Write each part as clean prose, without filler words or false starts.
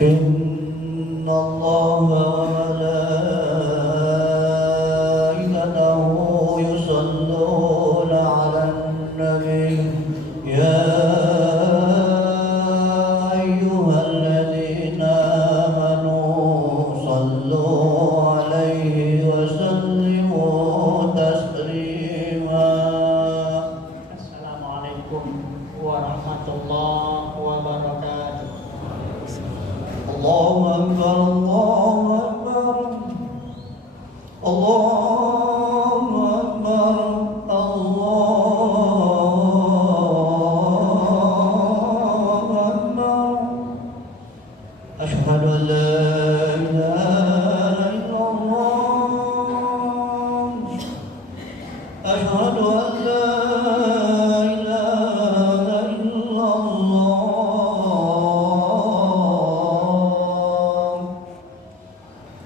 إن الله وملائكته يصلون على النبي يا أيها الذين آمنوا صلوا عليه وسلموا تسليما. السلام عليكم ورحمة الله وبركاته. الله أكبر الله أكبر الله أكبر الله أكبر أشهد أن لا إله إلا الله أشهد أن لا إله إلا الله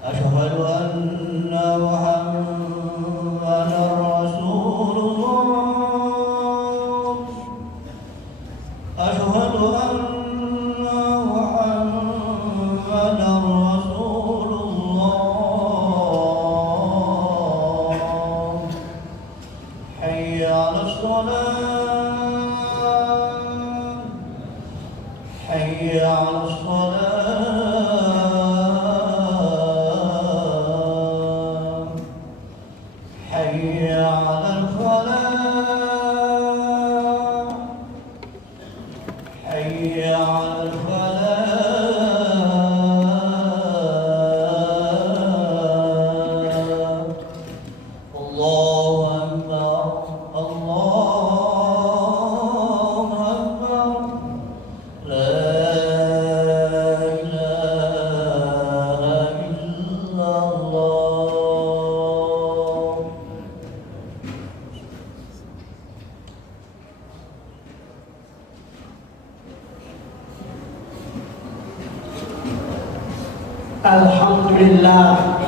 أشهد أن محمدا رسول الله أشهد أن محمدا رسول Alhamdulillah.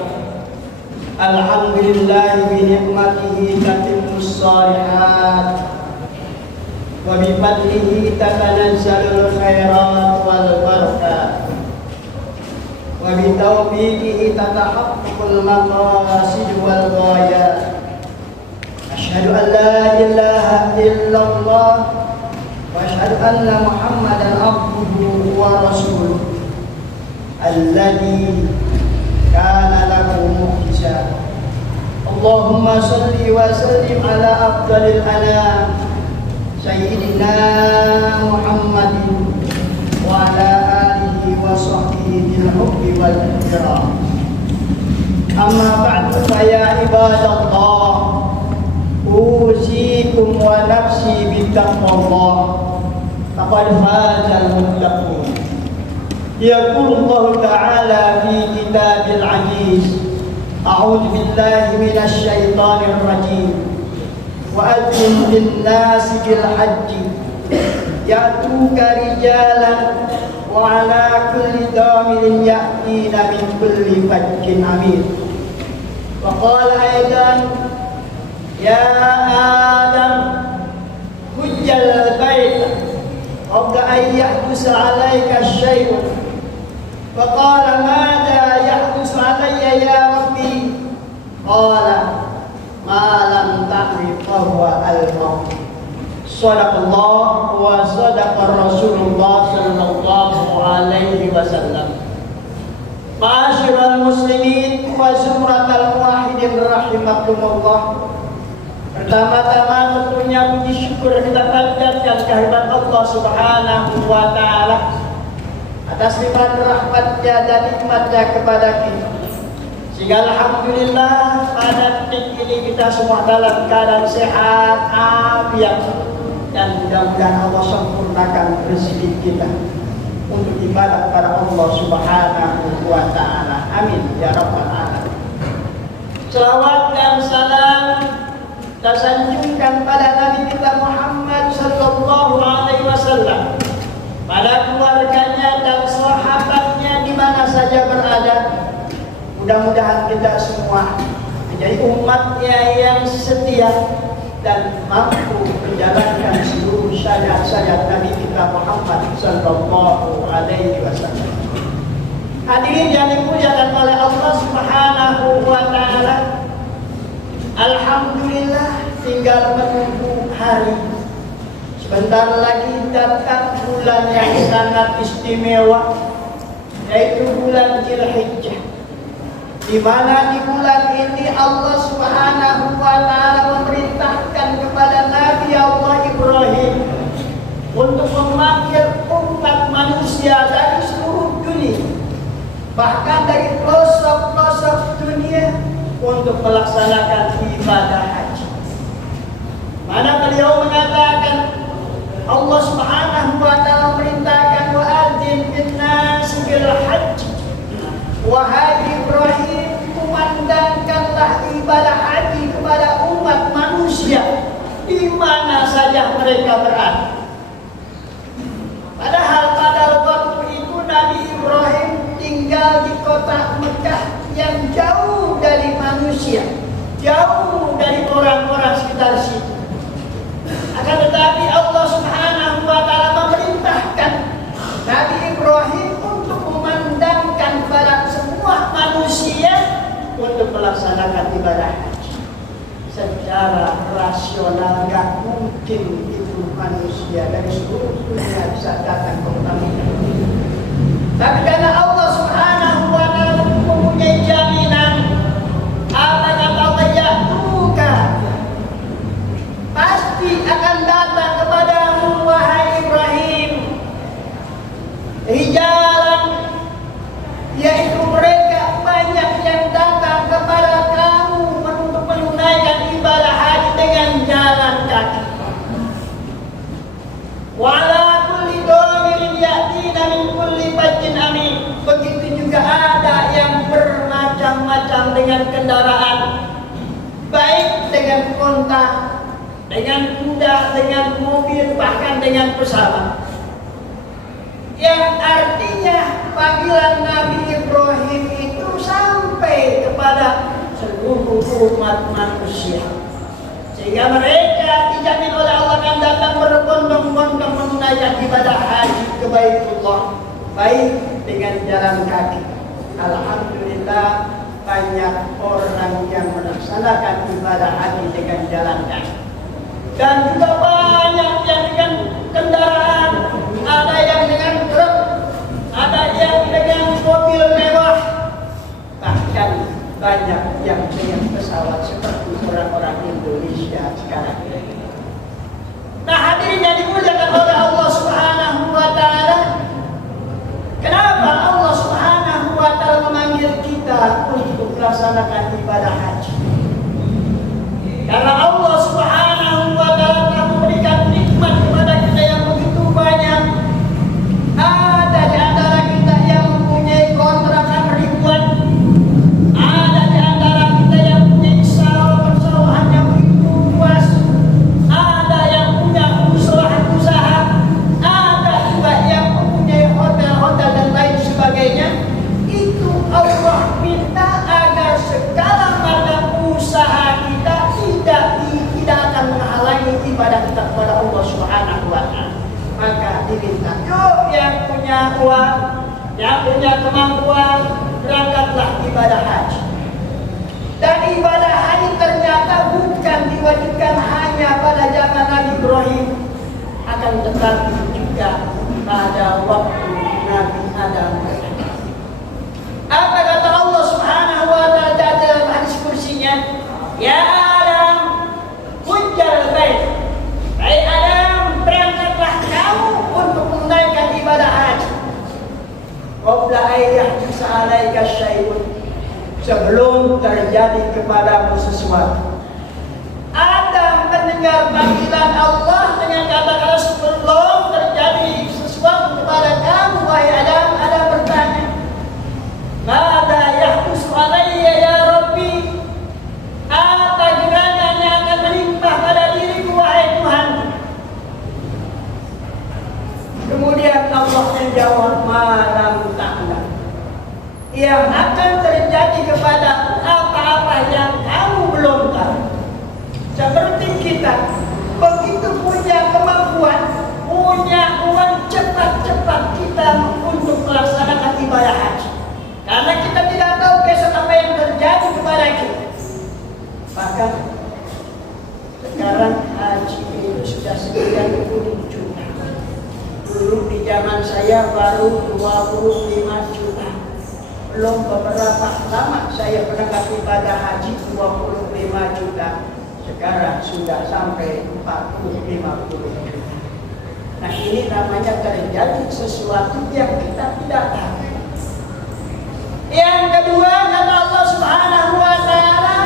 Alhamdulillah bi ni'matihi tatimmus shalihat wa bi fadlihi tatanazzalul khairat wal barakat wa bi taufiqihi tatahaqqaqul maqasid wal ghayat. Asyhadu an la ilaha illallah wa asyhadu anna Muhammadan abduhu wa rasuluh alladzi kana lahu mukhlisha. Allahumma salli wa sallim ala afdalil anam sayyidina Muhammadin wa ala alihi wa sahbihi bil hubbi wal ikram. Amma ba'du fa ya ibadallah, usikum wa nafsi bittaqwallah, faqad fazal muttaqun. Yaqulu Allah Ta'ala fi kitabil aziz, a'udzu billahi minasy syaithanir rajim. Wa adzin lin nasi bil hajji ya'tuka rijalan wa ala kulli dhamirin ya'tina min kulli fajjin amir. Wa qala aidan ya Adam hujjal bait qabla an yahdusa 'alaika syai'un. Faqala madza yahdusu 'alayya ya rabbi? Qala ma lam ta'rif fahuwa al-maut. Shadaqallah wa shadaqa Rasulullah sallallahu alaihi wasallam. Ma'asyiral muslimin wa zumratal muwahhidin rahimakumullah. Pertama-tama tentunya puji syukur kita panjatkan kehadirat Allah Subhanahu wa Ta'ala atas limpahan rahmatnya dan nikmatnya kepada kita, sehingga alhamdulillah pada detik ini kita semua dalam keadaan sehat, afiat, dan mudah-mudahan Allah sempurnakan rezeki kita untuk ibadah kepada Allah Subhanahu wa Ta'ala. Amin ya rabbal alamin. Salawat dan salam tersanjungkan pada Nabi kita Muhammad sallallahu alaihi wasallam, pada keluarganya dan sahabatnya di mana saja berada. Mudah-mudahan kita semua menjadi umatnya yang setia dan mampu menjalankan seluruh syariat-syariat Nabi kita Muhammad sallallahu alaihi wasallam. Hadirin yang dimuliakan oleh Allah Subhanahu wa Ta'ala, alhamdulillah tinggal menunggu hari. Sebentar lagi datang bulan yang sangat istimewa, yaitu bulan Dzulhijjah, di mana di bulan ini Allah Subhanahu wa Ta'ala memerintahkan kepada Nabi Allah Ibrahim untuk memanggil umat manusia dari seluruh dunia, bahkan dari pelosok-pelosok dunia, untuk melaksanakan ibadah haji. Mana beliau mengatakan, Allah Subhanahu wa Ta'ala memerintahkan wa adzin bin nasi bil haji. Wahai Ibrahim, kumandangkanlah ibadah haji kepada umat manusia di mana saja mereka berada. Padahal pada waktu itu Nabi Ibrahim tinggal di kota Mekah yang jauh dari manusia, jauh dari orang-orang sekitar situ. Akan tetapi Allah Subhanahu wa Ta'ala memerintahkan Nabi Ibrahim untuk memandangkan kepada semua manusia untuk melaksanakan ibadah haji. Secara rasional gak mungkin itu manusia dari seluruh dunia bisa datang ke kota Mekah. Tapi karena Allah Subhanahu wa Ta'ala mempunyai jaminan, apa kata Allah, ya'tuka, pasti akan datang kepadamu wahai Ibrahim rijalan, yaitu mereka banyak yang datang kepada kamu untuk menunaikan ibadah haji dengan jalan kaki. Wala kulli dhamirin ya'tina min kulli fajjin amin. Begitu juga ada yang bermacam-macam dengan kendaraan, baik dengan onta, dengan kuda, dengan mobil, bahkan dengan pesawat. Yang artinya panggilan Nabi Ibrahim umat manusia. Sehingga mereka dijamin oleh Allah akan datang berbondong-bondong menunaikan ibadah haji ke Baitullah, baik dengan jalan kaki. Alhamdulillah banyak orang yang melaksanakan ibadah haji dengan jalan kaki. Dan juga banyak yang dengan kendaraan, ada yang dengan truk, ada yang dengan mobil mewah, bahkan banyak yang dengan pesawat seperti orang-orang Indonesia sekarang. Nah, hadirin yang dimuliakan oleh Allah Subhanahu wa taala, kenapa Allah Subhanahu wa taala memanggil kita untuk melaksanakan ibadah haji? Karena Allah Subhanahu wa taala telah memberikan nikmat kepada kita yang begitu banyak. Ada di antara kita yang mempunyai kontrakan ribuan. Ada di antara kita yang mempunyai sawah-sawahan yang begitu luas. Ada yang punya usaha-usaha. Ada juga yang mempunyai hotel-hotel dan lain sebagainya. Itu Allah minta agar segala macam usaha kita tidak akan menghalangi ibadah kita kepada Allah Subhanahu wa taala. Maka diminta, yuk yang punya uang, yang punya kemampuan, berangkatlah ibadah haji. Dan ibadah haji ternyata bukan diwajibkan hanya pada zaman Nabi Ibrahim, akan tetapi juga pada waktu Nabi Adam. Apa kata Allah Subhanahu wa taala dalam hadis kursinya? Ya Adam, hujjal bait. Hai Adam, berangkatlah kamu untuk menunaikan ibadah haji. Qabla ayyahdusa 'alaika syai'un, sebelum terjadi kepadamu sesuatu. Adam mendengar panggilan Allah dengan kata-kata sebelum terjadi sesuatu kepada kamu, wahai Adam. Adam bertanya, "Mada yahdusu 'alayya ya Rabbi?" Apa kiranya yang akan menimpa pada diriku, wahai Tuhan? Kemudian Allah menjawab, malam ta'lam. Yang akan terjadi kepada apa-apa yang kamu belum tahu. Seperti kita, begitu punya kemampuan, punya uang, cepat-cepat kita untuk melaksanakan ibadah haji. Karena kita tidak tahu besok apa yang terjadi kepada kita. Bahkan sekarang haji itu sudah sekian puluh juta. Dulu di zaman saya baru 25 juta. Belum beberapa lama saya berangkat ibadah haji 25 juta. Sekarang sudah sampai 40-50 juta. Nah, ini namanya terjadi sesuatu yang kita tidak tahu. Yang kedua, kata Allah Subhanahu wa taala,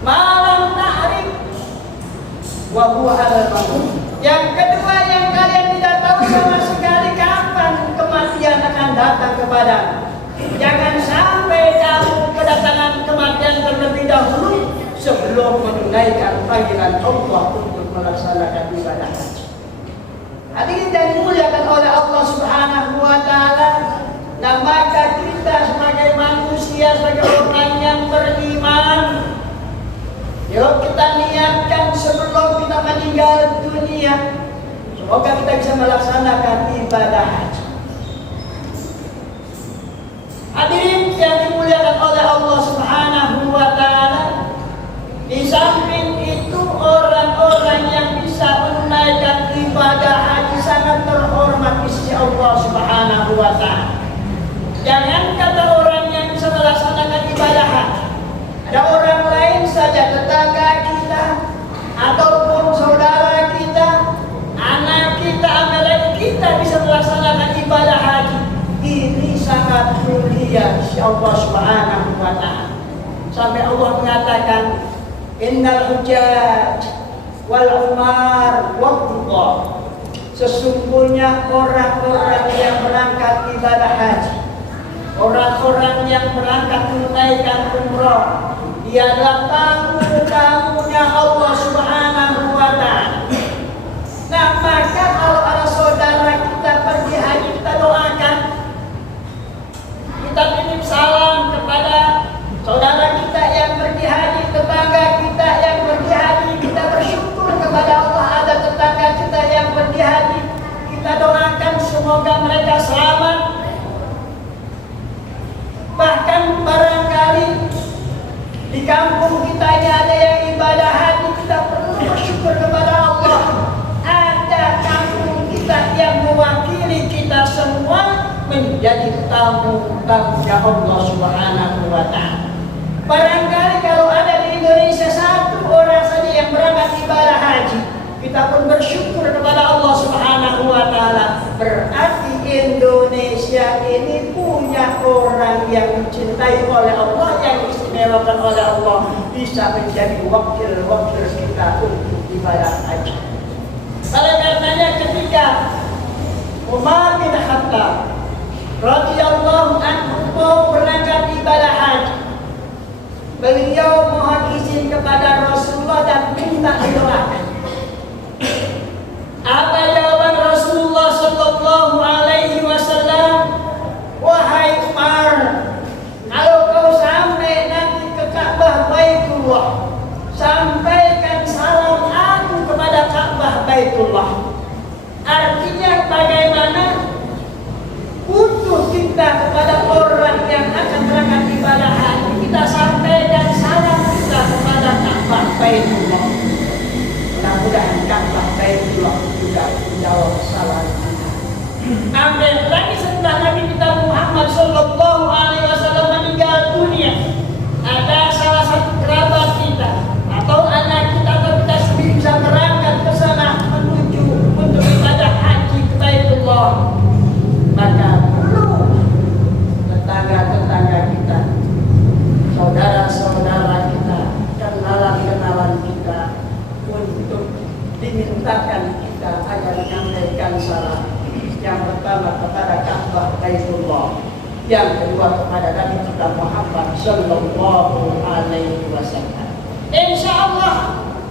malam ta'rif wa huwa al-maut. Yang kedua, yang kalian tidak tahu sama sekali kapan kematian akan datang kepadamu. Jangan sampai kamu kedatangan kematian terlebih dahulu sebelum menunaikan panggilan Allah untuk melaksanakan ibadah haji. Hadirin yang dimuliakan oleh Allah Subhanahu wa taala, nah maka kita sebagai manusia, sebagai orang yang beriman, yuk kita niatkan sebelum kita meninggal dunia, semoga kita bisa melaksanakan ibadah haji. Hadirin yang dimuliakan oleh Allah Subhanahu wa taala, di samping itu orang-orang yang bisa menunaikan ibadah haji sangat terhormat di sisi Allah Subhanahu wa taala. Jangan kata orang yang bisa melaksanakan ibadah haji, ada orang lain saja, tetangga kita ataupun saudara kita, anak kita, anak kita bisa melaksanakan ibadah haji. Ini sangat mulia di sisi Allah Subhanahu wa taala. Sampai Allah mengatakan, innal hujjaj wal umar waqtullah. Sesungguhnya orang-orang yang berangkat ibadah haji, orang-orang yang berangkat menunaikan umrah, dia adalah tamu-tamunya Allah Subhanahu wa taala. Nah, maka kalau ada saudara kita pergi haji, kita doakan, kita titip salam kepada saudara kita yang pergi semoga mereka selamat. Bahkan barangkali di kampung kita ini ada yang ibadah haji, kita perlu bersyukur kepada Allah. Ada kampung kita yang mewakili kita semua menjadi tamu-tamunya Allah Subhanahu wa Ta'ala. Barangkali kalau ada di Indonesia satu orang saja yang berangkat ibadah haji, kita pun bersyukur kepada Allah Subhanahu wa Ta'ala. Berarti Indonesia ini punya orang yang dicintai oleh Allah, yang diistimewakan oleh Allah, bisa menjadi wakil-wakil kita untuk ibadah haji. Oleh karenanya ketika Umar bin Khattab radhiyallahu anhu mau berangkat ibadah haji, beliau mohon izin kepada Rasulullah dan minta didoakan. Apa jawaban Rasulullah sallallahu alaihi wasallam? Wahai Umar, kalau kau sampai nanti ke Ka'bah Baitullah, sampaikan salam aku kepada Ka'bah Baitullah. Artinya bagaimana? Butuh kita kepada orang yang akan berangkat ibadah haji, kita sampaikan salam kita kepada Ka'bah Baitullah. Mudah-mudahan Ka'bah Baitullah juga menjawab salam kita. Ambil lagi setelah Nabi kita Muhammad sallallahu alaihi wasallam meninggal dunia, ada salah satu kerabat kita atau anak kita atau kita sendiri bisa berangkat ke sana menuju untuk ibadah haji ke Baitullah, maka perlu tetangga-tetangga kita, saudara-saudara kita, kenalan-kenalan kita untuk dimintakan kita agar menyampaikan salam. Yang pertama kepada Ka'bah Baitullah, yang kedua kepada Nabi kita Muhammad sallallahu alaihi wasallam. Insyaallah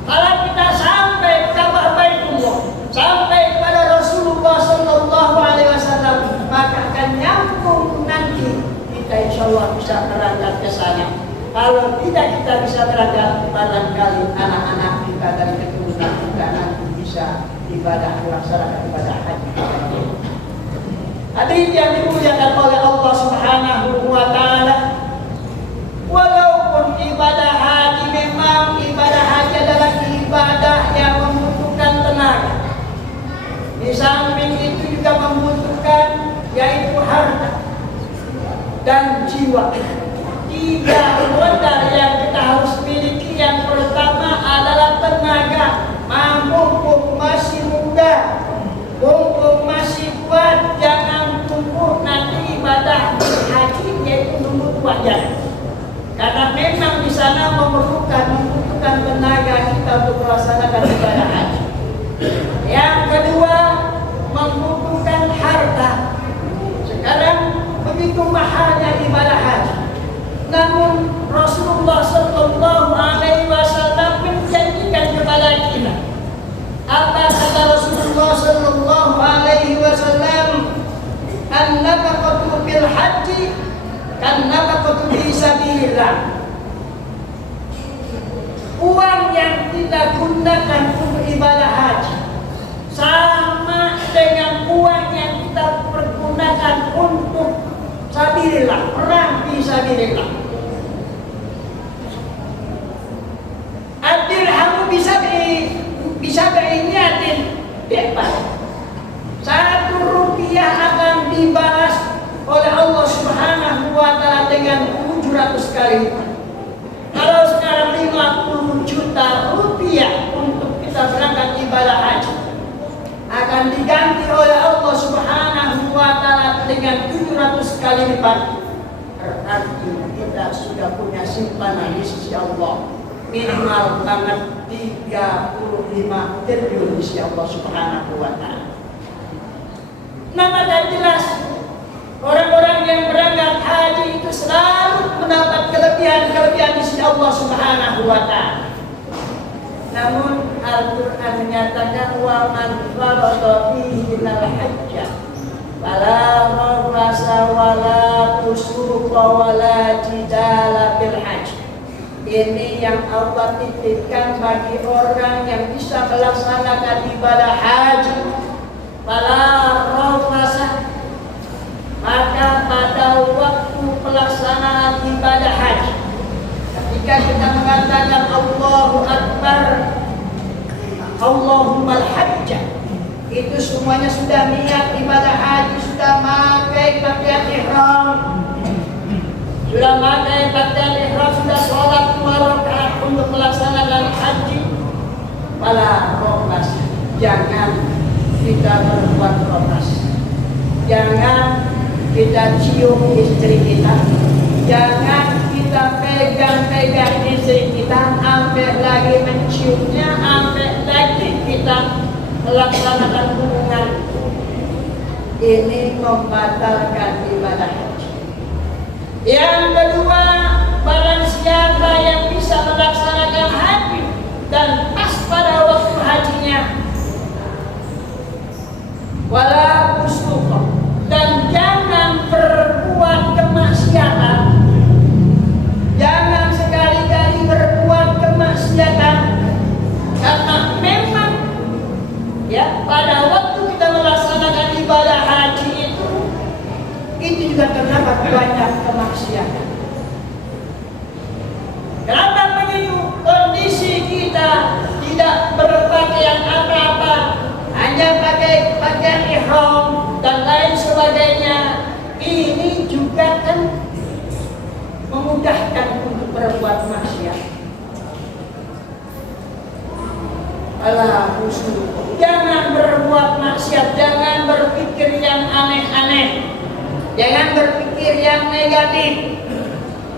kalau kita sampai ke Ka'bah Baitullah, sampai kepada Rasulullah sallallahu alaihi wasallam, maka akan nyambung nanti kita insyaallah bisa berangkat ke sana. Kalau tidak kita bisa berangkat, barangkali anak-anak kita dan keturunan kita nanti bisa ibadah melaksanakan ibadah haji. Hadirin yang dimuliakan oleh Allah Subhanahu wa Ta'ala, walaupun ibadah haji memang ibadah haji adalah ibadah yang membutuhkan tenaga, di samping itu juga membutuhkan yaitu harta dan jiwa. Tiga modal yang kita harus miliki. Yang pertama adalah tenaga. Mumpung masih muda, mumpung masih kuat, jangan tunggu nanti ibadah haji yaitu nunggu tua, jangan. Karena memang di sana membutuhkan tenaga kita untuk melaksanakan ibadah haji. Yang kedua membutuhkan harta. Sekarang begitu mahalnya ibadah haji, namun Rasulullah sallallahu alaihi wasallam menjanjikan kepada kita. Apa kata Rasulullah sallallahu alaihi wasallam? An-nafaqatu bil haji kan-nafaqatu fi sabilillah. Uang yang kita gunakan untuk ibadah haji sama dengan uang yang kita pergunakan untuk sabilillah, perang fi sabilillah. Ad-dirhamu bisa niatin depan. 1 rupiah akan dibalas oleh Allah Subhanahu wa Ta'ala dengan 700 kali. Kalau sekarang 50 juta rupiah untuk kita berangkat ibadah haji akan diganti oleh Allah Subhanahu wa Ta'ala dengan 700 kali lipat. Berarti kita sudah punya simpanan di sisi Allah minimal banget 35 triliun di sisi Allah Subhanahu wa Ta'ala. Nama jelas orang-orang yang berangkat haji itu selalu mendapat kelebihan-kelebihan di sisi Allah Subhanahu wa Ta'ala. Namun Al-Quran menyatakan wa man farada fihi al-hajja fala rafasa wala fusuqa wala jidala bil hajj. Ini yang Allah titipkan bagi orang yang bisa melaksanakan ibadah haji. Fala rafasa, maka pada waktu pelaksanaan ibadah haji, ketika kita mengatakan Allahu Akbar, Allahumma al-hajjah, itu semuanya sudah niat ibadah haji, sudah pakai pakaian ihram, sudah pakai pakaian ihram, sudah sholat 2 rakaat untuk melaksanakan haji. Fala rafasa, jangan kita berbuat rokas, jangan kita cium istri kita, jangan kita pegang-pegang istri kita, sampai lagi menciumnya, sampai lagi kita melaksanakan hubungan. Ini membatalkan ibadah haji. Yang kedua, barang siapa yang bisa melaksanakan haji dan pas pada waktu hajinya, wala fusuqa, dan jangan berbuat kemaksiatan, jangan sekali-kali berbuat kemaksiatan, karena memang ya pada waktu kita melaksanakan ibadah haji itu juga terdapat banyak kemaksiatan. Kenapa begitu? Kondisi kita tidak berpakaian apa-apa, hanya pakai pakaian ihram dan lain sebagainya. Ini juga kan memudahkan untuk berbuat maksiat. Allah khusus, jangan berbuat maksiat, jangan berpikir yang aneh-aneh, jangan berpikir yang negatif.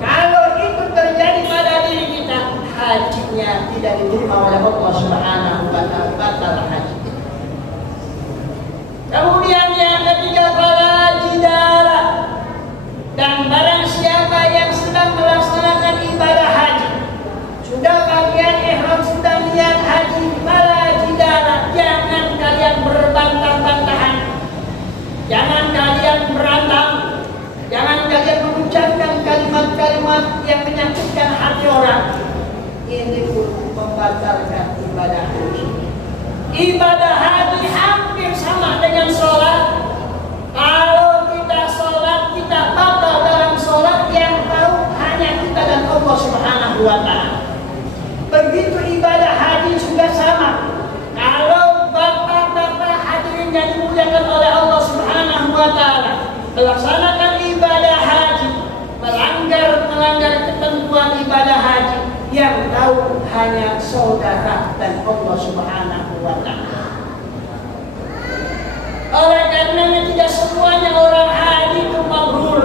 Kalau itu terjadi pada diri kita, hajinya tidak diterima oleh Allah Subhanahu wa Ta'ala, batal haji. Kemudian yang ketiga, fala jidala, dan barang siapa yang sedang melaksanakan ibadah haji, sudah bagian ihram, sudah niat haji, fala jidala, jangan kalian berbantah-bantahan, jangan kalian berantem, jangan kalian mengucapkan kalimat-kalimat yang menyakitkan hati orang. Ini pun membatalkan ibadah haji. Ibadah haji hampir sama dengan sholat. Kalau kita sholat, kita batal dalam sholat, yang tahu hanya kita dan Allah Subhanahu wa Ta'ala. Begitu ibadah haji juga sama. Kalau bapak-bapak hadirin yang dimuliakan oleh Allah Subhanahu wa Ta'ala melaksanakan ibadah haji, melanggar ketentuan ibadah haji, yang tahu hanya saudara dan Allah Subhanahu wa Ta'ala. Oleh karenanya tidak semuanya orang haji itu mabrur,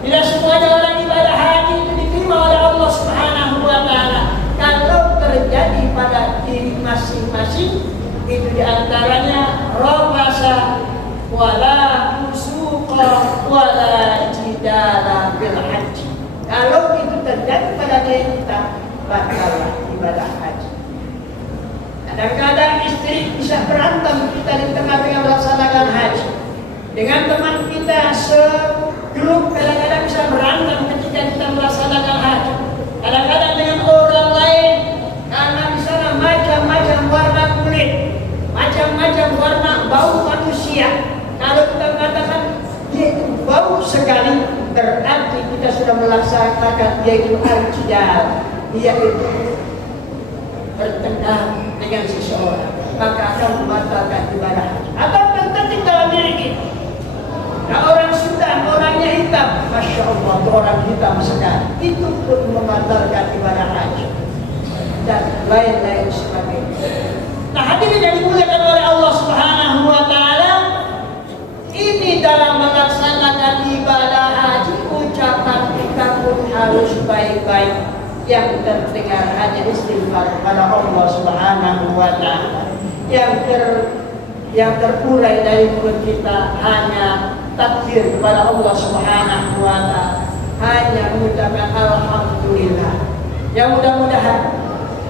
tidak semuanya orang ibadah haji itu diterima oleh Allah Subhanahu wa Ta'ala. Kalau terjadi pada diri masing-masing, itu diantaranya rafasa, wala fusuqa, wala jidala bil haji. Kalau itu terjadi pada diri kita, batallah ibadah haji. Kadang-kadang istri bisa berantem kita di tengah-tengah melaksanakan haji. Dengan teman kita segrup kadang-kadang bisa berantem ketika kita melaksanakan haji. Kadang-kadang dengan orang lain, karena di sana macam-macam warna kulit, macam-macam warna bau manusia. Kalau kita mengatakan dia itu bau sekali, berarti kita sudah melaksanakan yaitu al-jidal, yaitu bertengkar dengan seseorang, maka akan membatalkan ibadah haji. Atau tertentu dalam diri kita. Nah, orang Sudan, orangnya hitam, Masya Allah, orang hitam sekali, itu pun membatalkan ibadah haji dan lain-lain sebagainya. Nah, hadirin yang dimuliakan oleh Allah Subhanahu wa Ta'ala, ini dalam melaksanakan ibadah haji, ucapan kita pun harus baik-baik. Yang terdengar hanya istighfar kepada Allah Subhanahu wa Ta'ala. Yang terurai dari mulut kita hanya takbir kepada Allah Subhanahu wa Ta'ala, hanya mengucapkan alhamdulillah. Yang mudah-mudahan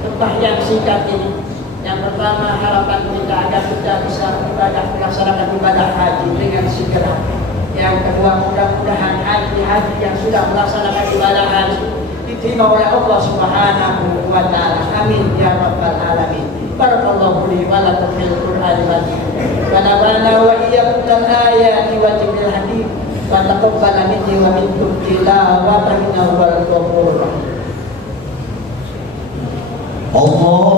khutbah yang singkat ini, yang pertama harapan kita agar kita bisa melaksanakan ibadah haji dengan segera. Yang kedua, mudah-mudahan haji yang sudah melaksanakan ibadah haji diterima oleh Allah Subhanahu wa Ta'ala. Amin ya rabbal alamin. Barakallahu li wa lakum fil Qur'anil Majid. Wa nafa'ana wa iyyakum bil ayati wa dhikril hakim. Wa taqabbal minni wa minkum tilawatan innahu huwal ghafurur rahim. Allahumma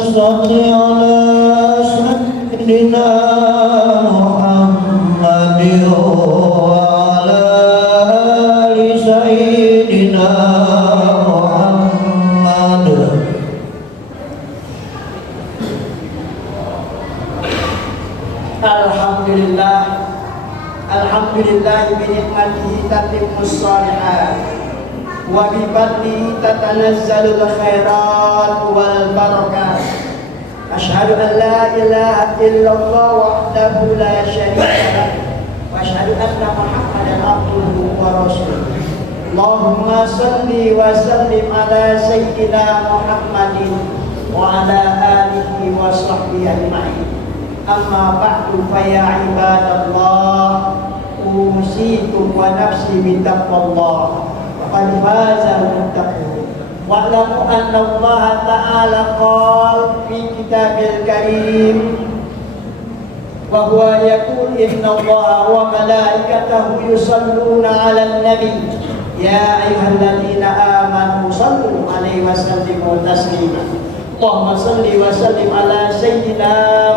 shalli ala sayyidina Muhammadin wa ala ali sayyidina Muhammad. Alhamdulillah bi ni'matihi tatimmus shalihat wa bi fadlihi tatanazzalul khairat wal barakat. Asyhadu an la ilaha illallah wahdahu la syarika lah wa asyhadu anna Muhammadan abduhu wa rasuluh. Allahumma shalli wa sallim ala sayyidina Muhammadin wa ala alihi wa sahbihi ajma'in. Amma ba'du fa ya ibadallah, usikum wa nafsi bittaqwallah. Faqad faza al-muttaqun. Wa'lamu anna Allah ta'ala qala fi kitabil karim wa huwa yaqul inna Allah wa malaikatahu yusalluna 'alan nabi ya ayyuhalladzina amanu sallu 'alaihi wa sallimu taslima. Allahumma salli wa sallim ala sayyidina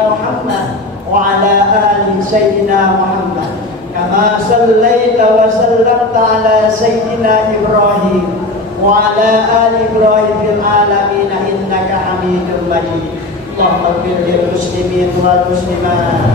Muhammad wa ala ali sayyidina Muhammad kama sallaita wa sallamta ala sayyidina Ibrahim wa ala ali Ibrahim fil alamin innaka Hamidum Majid. Allahumma ighfir lil muslimin wal muslimat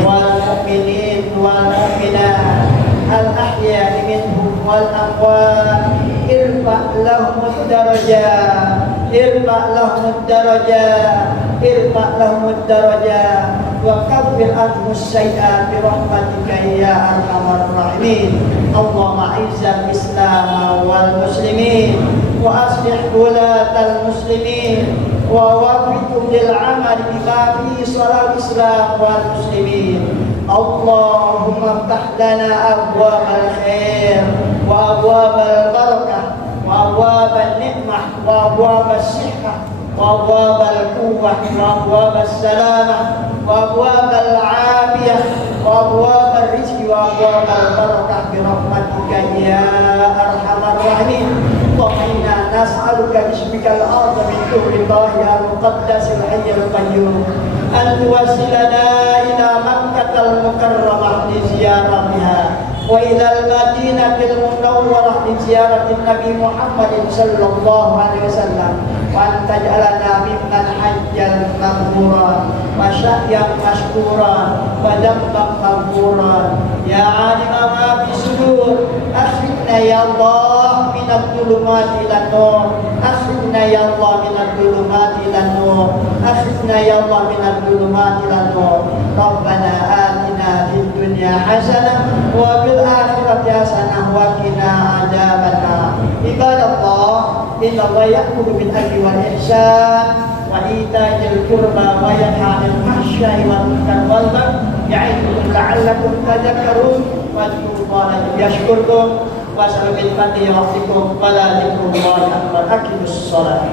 wal mu'minin wal mu'minat al ahya'i minhum wal amwat. Irfa' lahumud darajat, irfa' lahumud darajat, irfa' lahumud darajat wa kaffir anhus sayyi'at bi rahmatika ya arhamar rahimin. Allahumma izzal islam wal muslimin wa aslih wulatal muslimin wa waffiqhum lil amali bima fi shalal islam wal muslimin. Allahumma iftah lana abwabal khair wa abwabal barakah wa abwabal ni'mah wa abwabal sihhah wa abwabal quwwah wa abwabal salamah wa abwabal afiyah wa abwabal rizqi wa abwabal barakah bi rahmatika ya arhamar rahimin. Allahumma nas'aluka bismikal a'zam min kulli dhahi al-muqaddasil hayyul qayyum an tuwassilana ila Makkatal Mukarramah li ziyaratiha wa ila al-Madinatil Munawwarah li ziyaratin Nabi Muhammadin sallallahu alaihi wasallam wa an taj'alana mimman hajjal maghfuran wa sya'yan mashkuran wa dhanban maghfuran ya 'alima ma fi sudur. Akhrijna ya Allah minadh dhulumati ilan nur, akhrijna ya Allah minadh dhulumati ilan nur, akhrijna ya Allah minadh dhulumati ilan nur. Rabbana atina fid dunya hasanah wa fil akhirati hasanah wa qina adzabannar. Ibadallah, inna Allah ya'muru bil adli wal ihsan wa ita'il qurba wa yanha 'anil fahsya'i wal munkar wal baghi ya'idukum la'allakum tadhakkarun wa adhkurullaha yashkurkum wa sallu bil fadli waqtikum wa la dhikrullahi akbar. Aqimus shalah.